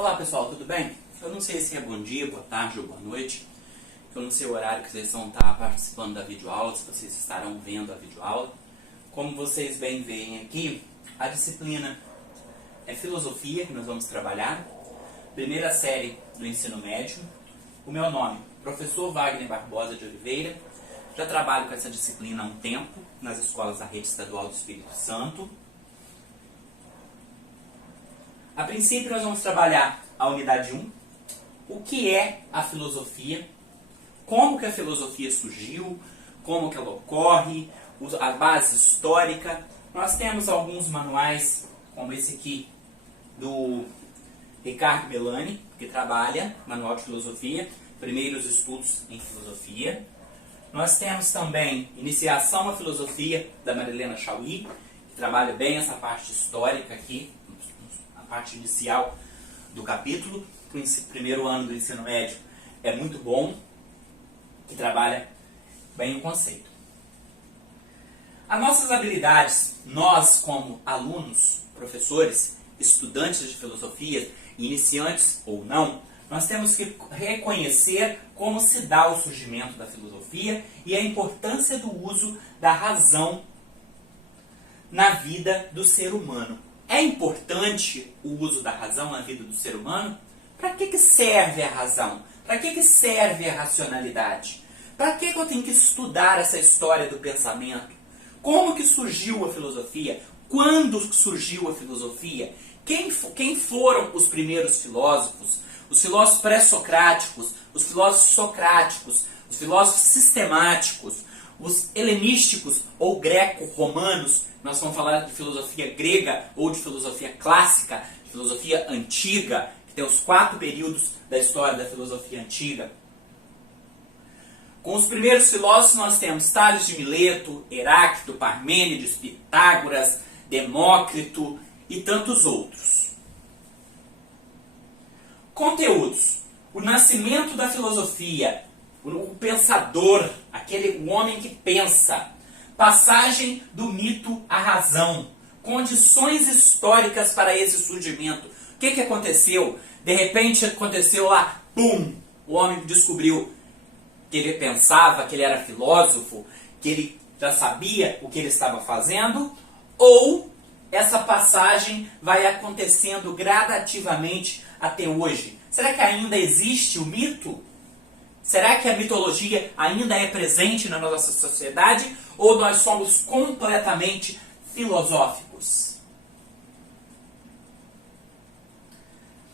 Olá pessoal, tudo bem? Eu não sei se é bom dia, boa tarde ou boa noite. Eu não sei o horário que vocês vão estar participando da videoaula, se vocês estarão vendo a videoaula. Como vocês bem veem aqui, a disciplina é filosofia que nós vamos trabalhar. Primeira série do ensino médio. O meu nome, professor Wagner Barbosa de Oliveira. Já trabalho com essa disciplina há um tempo, nas escolas da Rede Estadual do Espírito Santo. A princípio nós vamos trabalhar a unidade 1, o que é a filosofia, como que a filosofia surgiu, como que ela ocorre, a base histórica. Nós temos alguns manuais, como esse aqui, do Ricardo Bellani, que trabalha, Manual de Filosofia, Primeiros Estudos em Filosofia. Nós temos também Iniciação à Filosofia, da Marilena Chauí, que trabalha bem essa parte histórica aqui, a parte inicial do capítulo. O primeiro ano do ensino médio é muito bom, que trabalha bem o conceito. As nossas habilidades, nós como alunos, professores, estudantes de filosofia, iniciantes ou não, nós temos que reconhecer como se dá o surgimento da filosofia e a importância do uso da razão na vida do ser humano. É importante o uso da razão na vida do ser humano? Para que serve a razão? Para que serve a racionalidade? Para que eu tenho que estudar essa história do pensamento? Como que surgiu a filosofia? Quando surgiu a filosofia? Quem foram os primeiros filósofos? Os filósofos pré-socráticos, os filósofos socráticos, os filósofos sistemáticos, os helenísticos ou greco-romanos. Nós vamos falar de filosofia grega ou de filosofia clássica, de filosofia antiga, que tem os 4 períodos da história da filosofia antiga. Com os primeiros filósofos nós temos Tales de Mileto, Heráclito, Parmênides, Pitágoras, Demócrito e tantos outros. Conteúdos. O nascimento da filosofia, o pensador, o homem que pensa. Passagem do mito à razão. Condições históricas para esse surgimento. O que aconteceu? De repente aconteceu lá, pum! O homem descobriu que ele pensava, que ele era filósofo, que ele já sabia o que ele estava fazendo, ou essa passagem vai acontecendo gradativamente até hoje. Será que ainda existe o mito? Será que a mitologia ainda é presente na nossa sociedade? Ou nós somos completamente filosóficos?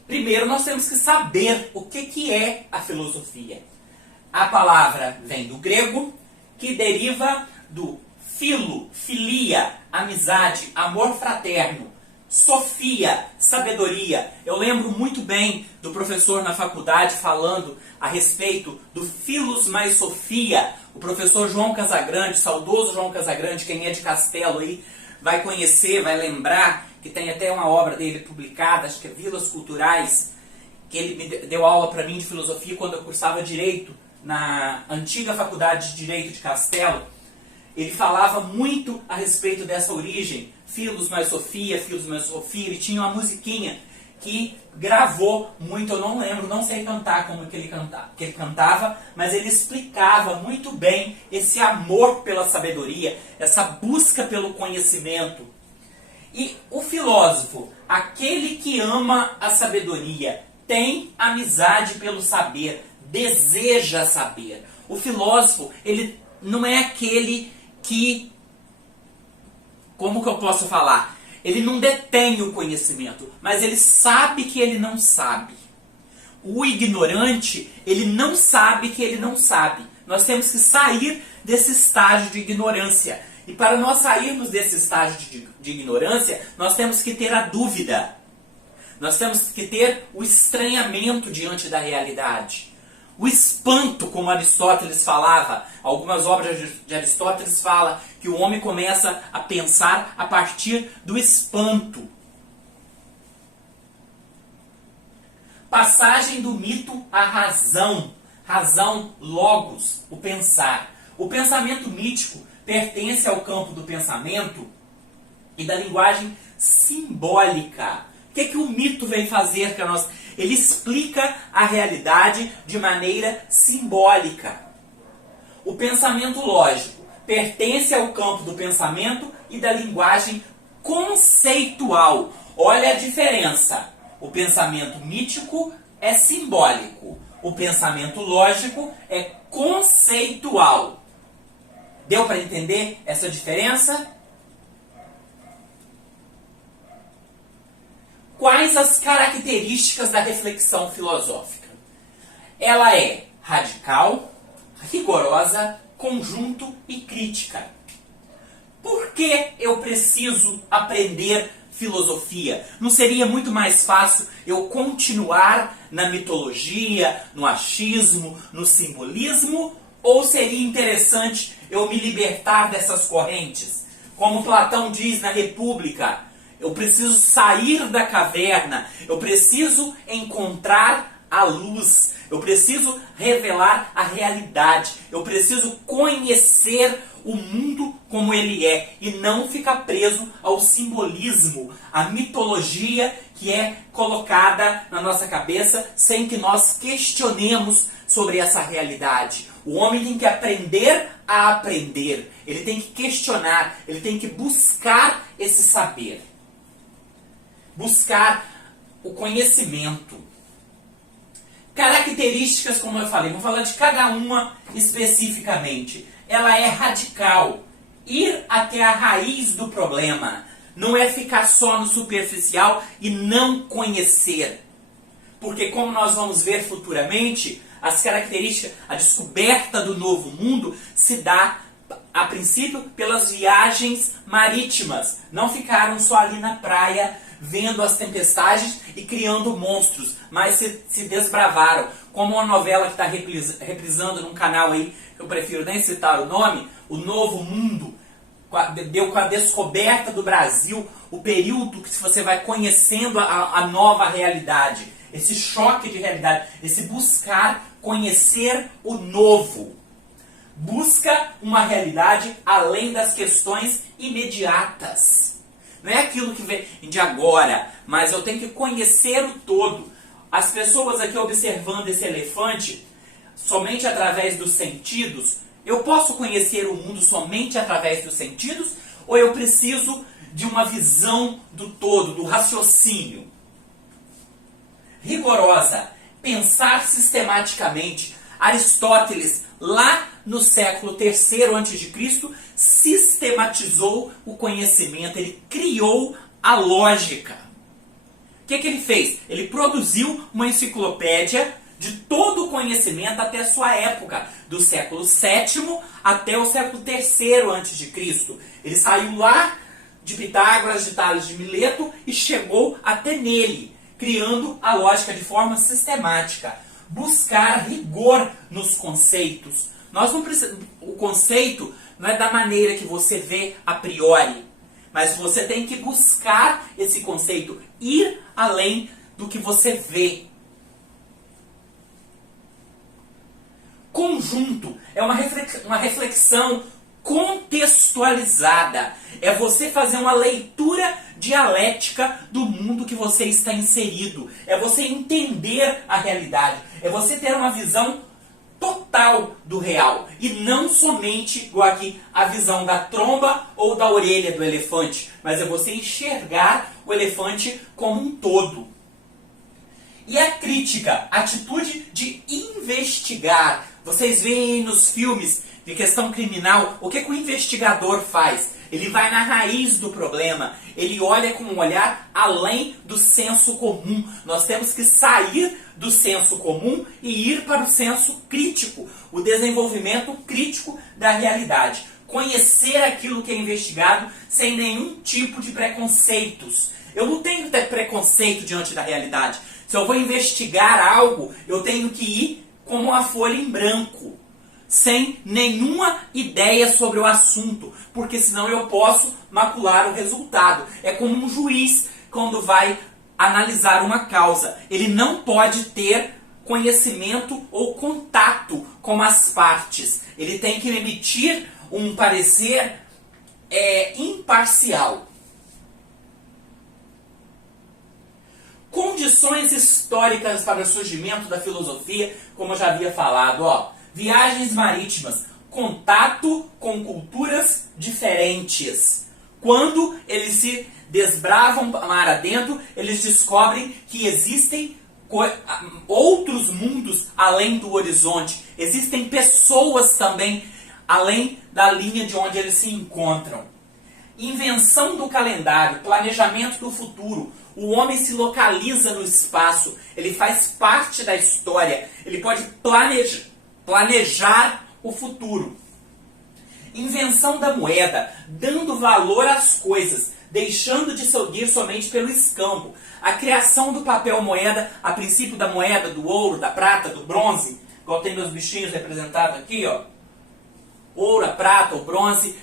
Primeiro nós temos que saber o que é a filosofia. A palavra vem do grego, que deriva do filo, filia, amizade, amor fraterno, sofia, sabedoria. Eu lembro muito bem do professor na faculdade falando a respeito do filos mais sofia. O professor João Casagrande, saudoso João Casagrande, quem é de Castelo aí, vai conhecer, vai lembrar, que tem até uma obra dele publicada, acho que é Vilas Culturais, que ele me deu aula para mim de filosofia quando eu cursava Direito, na antiga Faculdade de Direito de Castelo. Ele falava muito a respeito dessa origem, filos mais sofia, ele tinha uma musiquinha que gravou muito, eu não lembro, não sei cantar como que ele cantava, mas ele explicava muito bem esse amor pela sabedoria, essa busca pelo conhecimento. E o filósofo, aquele que ama a sabedoria, tem amizade pelo saber, deseja saber. O filósofo, ele não é aquele que, como que eu posso falar? Ele não detém o conhecimento, mas ele sabe que ele não sabe. O ignorante, ele não sabe que ele não sabe. Nós temos que sair desse estágio de ignorância. E para nós sairmos desse estágio de ignorância, nós temos que ter a dúvida. Nós temos que ter o estranhamento diante da realidade. O espanto, como Aristóteles falava, algumas obras de Aristóteles falam que o homem começa a pensar a partir do espanto. Passagem do mito à razão. Razão, logos, o pensar. O pensamento mítico pertence ao campo do pensamento e da linguagem simbólica, que o mito vem fazer com a nossa? Ele explica a realidade de maneira simbólica. O pensamento lógico pertence ao campo do pensamento e da linguagem conceitual. Olha a diferença. O pensamento mítico é simbólico. O pensamento lógico é conceitual. Deu para entender essa diferença? Quais as características da reflexão filosófica? Ela é radical, rigorosa, conjunto e crítica. Por que eu preciso aprender filosofia? Não seria muito mais fácil eu continuar na mitologia, no achismo, no simbolismo? Ou seria interessante eu me libertar dessas correntes? Como Platão diz na República, eu preciso sair da caverna, eu preciso encontrar a luz, eu preciso revelar a realidade, eu preciso conhecer o mundo como ele é e não ficar preso ao simbolismo, à mitologia que é colocada na nossa cabeça sem que nós questionemos sobre essa realidade. O homem tem que aprender a aprender, ele tem que questionar, ele tem que buscar esse saber. Buscar o conhecimento. Características, como eu falei, vou falar de cada uma especificamente. Ela é radical. Ir até a raiz do problema. Não é ficar só no superficial e não conhecer. Porque, como nós vamos ver futuramente, as características, a descoberta do novo mundo se dá, a princípio, pelas viagens marítimas. Não ficaram só ali na praia vendo as tempestades e criando monstros, mas se desbravaram. Como uma novela que está reprisando num canal aí, que eu prefiro nem citar o nome, O Novo Mundo, deu com a descoberta do Brasil, o período que você vai conhecendo a nova realidade, esse choque de realidade, esse buscar conhecer o novo. Busca uma realidade além das questões imediatas. Não é aquilo que vem de agora, mas eu tenho que conhecer o todo. As pessoas aqui observando esse elefante, somente através dos sentidos, eu posso conhecer o mundo somente através dos sentidos? Ou eu preciso de uma visão do todo, do raciocínio? Rigorosa, pensar sistematicamente. Aristóteles, lá no século III a.C., sistematizou o conhecimento, ele criou a lógica. O que ele fez? Ele produziu uma enciclopédia de todo o conhecimento até a sua época, do século VII até o século III a.C. Ele saiu lá de Pitágoras, de Tales de Mileto e chegou até nele, criando a lógica de forma sistemática. Buscar rigor nos conceitos. Nós não precisamos, o conceito não é da maneira que você vê a priori, mas você tem que buscar esse conceito, ir além do que você vê. Conjunto é uma reflexão contextualizada. É você fazer uma leitura dialética do mundo que você está inserido. É você entender a realidade. É você ter uma visão total do real. E não somente, igual aqui, a visão da tromba ou da orelha do elefante. Mas é você enxergar o elefante como um todo. E a crítica, a atitude de investigar. Vocês veem nos filmes de questão criminal, o que o investigador faz? Ele vai na raiz do problema, ele olha com um olhar além do senso comum. Nós temos que sair do senso comum e ir para o senso crítico, o desenvolvimento crítico da realidade. Conhecer aquilo que é investigado sem nenhum tipo de preconceitos. Eu não tenho que ter preconceito diante da realidade. Se eu vou investigar algo, eu tenho que ir como uma folha em branco, sem nenhuma ideia sobre o assunto, porque senão eu posso macular o resultado. É como um juiz quando vai analisar uma causa. Ele não pode ter conhecimento ou contato com as partes. Ele tem que emitir um parecer imparcial. Condições históricas para o surgimento da filosofia, como eu já havia falado, ó. Viagens marítimas, contato com culturas diferentes. Quando eles se desbravam mar adentro, eles descobrem que existem outros mundos além do horizonte. Existem pessoas também além da linha de onde eles se encontram. Invenção do calendário, planejamento do futuro. O homem se localiza no espaço, ele faz parte da história, ele pode planejar o futuro. Invenção da moeda, dando valor às coisas, deixando de seguir somente pelo escampo. A criação do papel moeda, a princípio da moeda, do ouro, da prata, do bronze, igual tem meus bichinhos representados aqui, ó. Ouro, a prata, o bronze,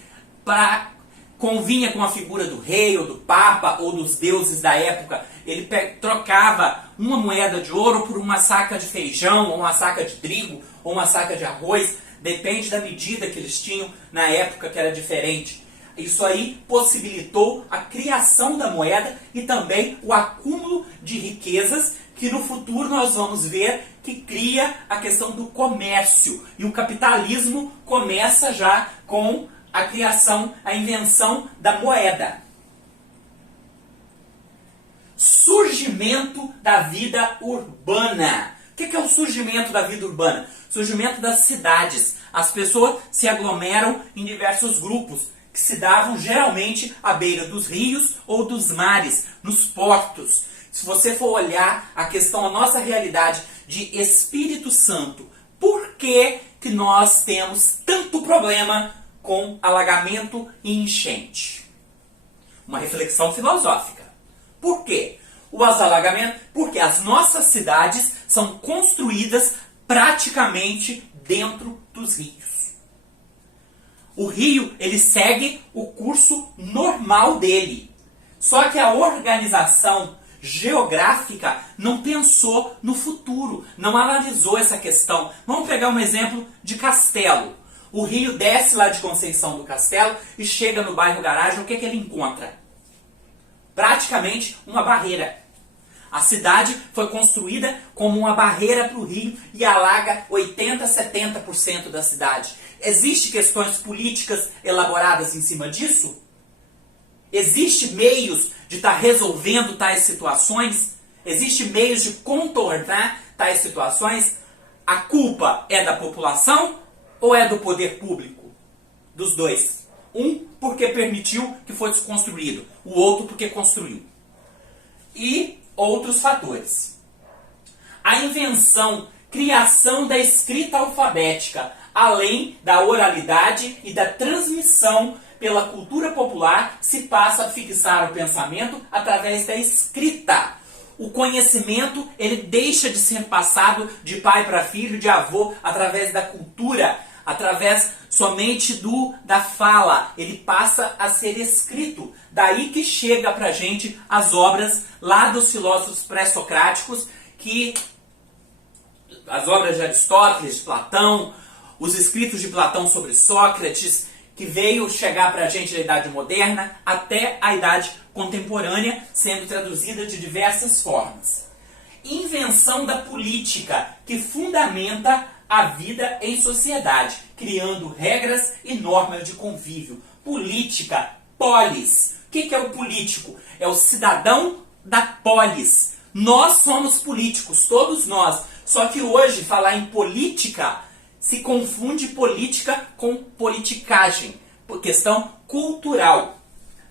convinha com a figura do rei, ou do papa, ou dos deuses da época. Ele trocava uma moeda de ouro por uma saca de feijão, ou uma saca de trigo, ou uma saca de arroz. Depende da medida que eles tinham na época, que era diferente. Isso aí possibilitou a criação da moeda e também o acúmulo de riquezas, que no futuro nós vamos ver que cria a questão do comércio. E o capitalismo começa já com a criação, a invenção da moeda. Surgimento da vida urbana. O que é o surgimento da vida urbana? Surgimento das cidades. As pessoas se aglomeram em diversos grupos, que se davam geralmente à beira dos rios ou dos mares, nos portos. Se você for olhar a questão, a nossa realidade de Espírito Santo, por que que nós temos tanto problema com alagamento e enchente? Uma reflexão filosófica. Por quê? Os alagamentos, porque as nossas cidades são construídas praticamente dentro dos rios. O rio, ele segue o curso normal dele. Só que a organização geográfica não pensou no futuro, não analisou essa questão. Vamos pegar um exemplo de Castelo. O rio desce lá de Conceição do Castelo e chega no bairro Garagem, o que que ele encontra? Praticamente uma barreira. A cidade foi construída como uma barreira para o rio e alaga 80% a 70% da cidade. Existem questões políticas elaboradas em cima disso? Existem meios de estar resolvendo tais situações? Existem meios de contornar tais situações? A culpa é da população ou é do poder público? Dos dois. Um porque permitiu que fosse construído, o outro porque construiu. E outros fatores. A invenção, criação da escrita alfabética, além da oralidade e da transmissão pela cultura popular, se passa a fixar o pensamento através da escrita. O conhecimento, ele deixa de ser passado de pai para filho, de avô, através da cultura, através somente da fala. Ele passa a ser escrito. Daí que chega pra gente as obras lá dos filósofos pré-socráticos, que as obras de Aristóteles, de Platão, os escritos de Platão sobre Sócrates, que veio chegar pra gente da Idade Moderna até a Idade Contemporânea, sendo traduzida de diversas formas. Invenção da política, que fundamenta a vida em sociedade, criando regras e normas de convívio. Política, polis. O que é o político? É o cidadão da polis. Nós somos políticos, todos nós. Só que hoje, falar em política, se confunde política com politicagem, por questão cultural.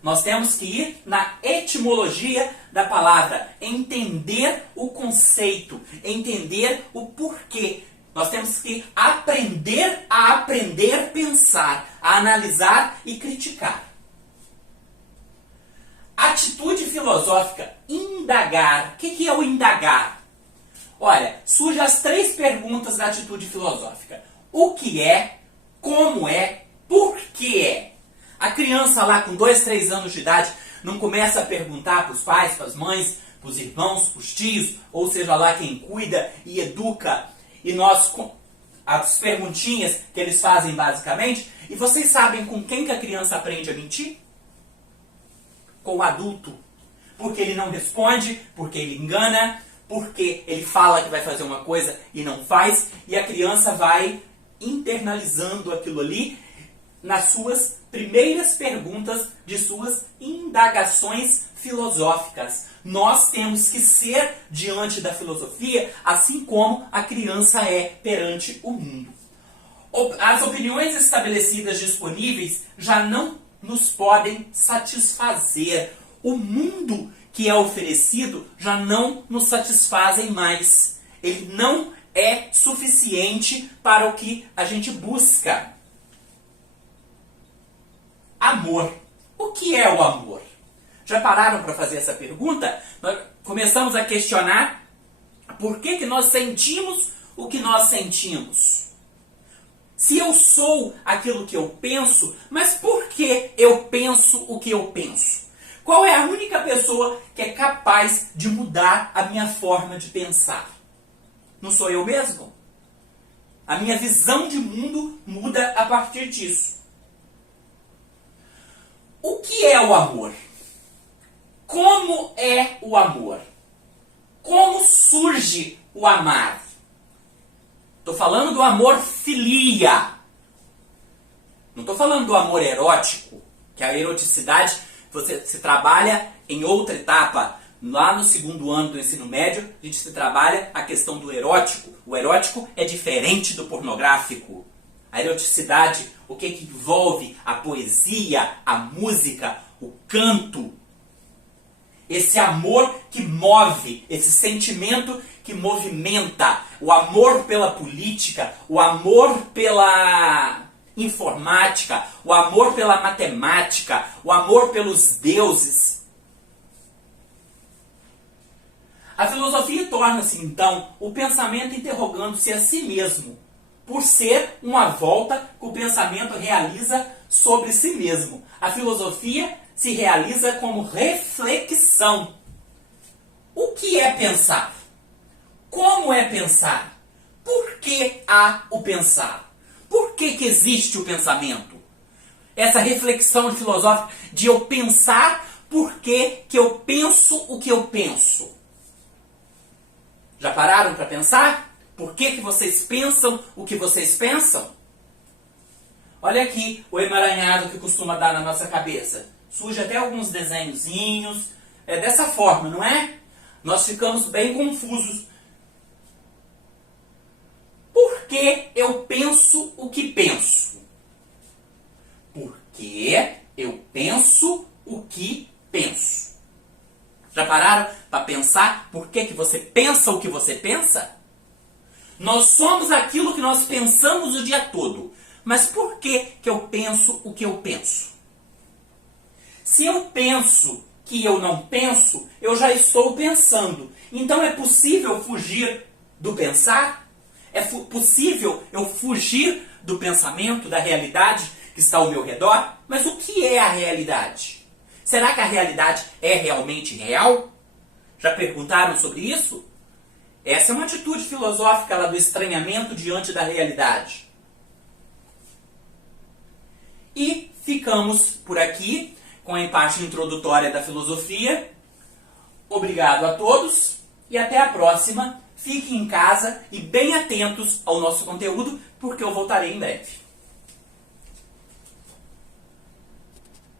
Nós temos que ir na etimologia da palavra, entender o conceito, entender o porquê. Nós temos que aprender a pensar, a analisar e criticar. Atitude filosófica, indagar. O que é o indagar? Olha, surgem as 3 perguntas da atitude filosófica. O que é? Como é? Por que é? A criança lá com 2, 3 anos de idade não começa a perguntar para os pais, para as mães, para os irmãos, para os tios, ou seja lá quem cuida e educa. E nós, as perguntinhas que eles fazem basicamente, e vocês sabem com quem que a criança aprende a mentir? Com o adulto. porque ele não responde, porque ele engana, porque ele fala que vai fazer uma coisa e não faz, e a criança vai internalizando aquilo ali nas suas primeiras perguntas de suas indagações filosóficas. Nós temos que ser diante da filosofia assim como a criança é perante o mundo. As opiniões estabelecidas disponíveis já não nos podem satisfazer. O mundo que é oferecido já não nos satisfazem mais. Ele não é suficiente para o que a gente busca. Amor. O que é o amor? Já pararam para fazer essa pergunta? Nós começamos a questionar por que nós sentimos o que nós sentimos. Se eu sou aquilo que eu penso, mas por que eu penso o que eu penso? Qual é a única pessoa que é capaz de mudar a minha forma de pensar? Não sou eu mesmo? A minha visão de mundo muda a partir disso. O que é o amor? Como é o amor? Como surge o amar? Estou falando do amor filia. Não estou falando do amor erótico, que a eroticidade você se trabalha em outra etapa. Lá no 2º ano do ensino médio, a gente se trabalha a questão do erótico. O erótico é diferente do pornográfico. A eroticidade, o que envolve a poesia, a música, o canto. Esse amor que move, esse sentimento que movimenta. O amor pela política, o amor pela informática, o amor pela matemática, o amor pelos deuses. A filosofia torna-se, então, o pensamento interrogando-se a si mesmo, por ser uma volta que o pensamento realiza sobre si mesmo. A filosofia se realiza como reflexão. O que é pensar? Como é pensar? Por que há o pensar? Por que existe o pensamento? Essa reflexão filosófica de eu pensar por que eu penso o que eu penso. Já pararam para pensar? Por que vocês pensam o que vocês pensam? Olha aqui o emaranhado que costuma dar na nossa cabeça. Surge até alguns desenhozinhos. É dessa forma, não é? Nós ficamos bem confusos. Por que eu penso o que penso? Porque eu penso o que penso. Já pararam para pensar por que você pensa o que você pensa? Nós somos aquilo que nós pensamos o dia todo. Mas por que eu penso o que eu penso? Se eu penso que eu não penso, eu já estou pensando. Então é possível fugir do pensar? É possível eu fugir do pensamento, da realidade que está ao meu redor? Mas o que é a realidade? Será que a realidade é realmente real? Já perguntaram sobre isso? Essa é uma atitude filosófica lá do estranhamento diante da realidade. E ficamos por aqui com a parte introdutória da filosofia. Obrigado a todos e até a próxima. Fiquem em casa e bem atentos ao nosso conteúdo, porque eu voltarei em breve.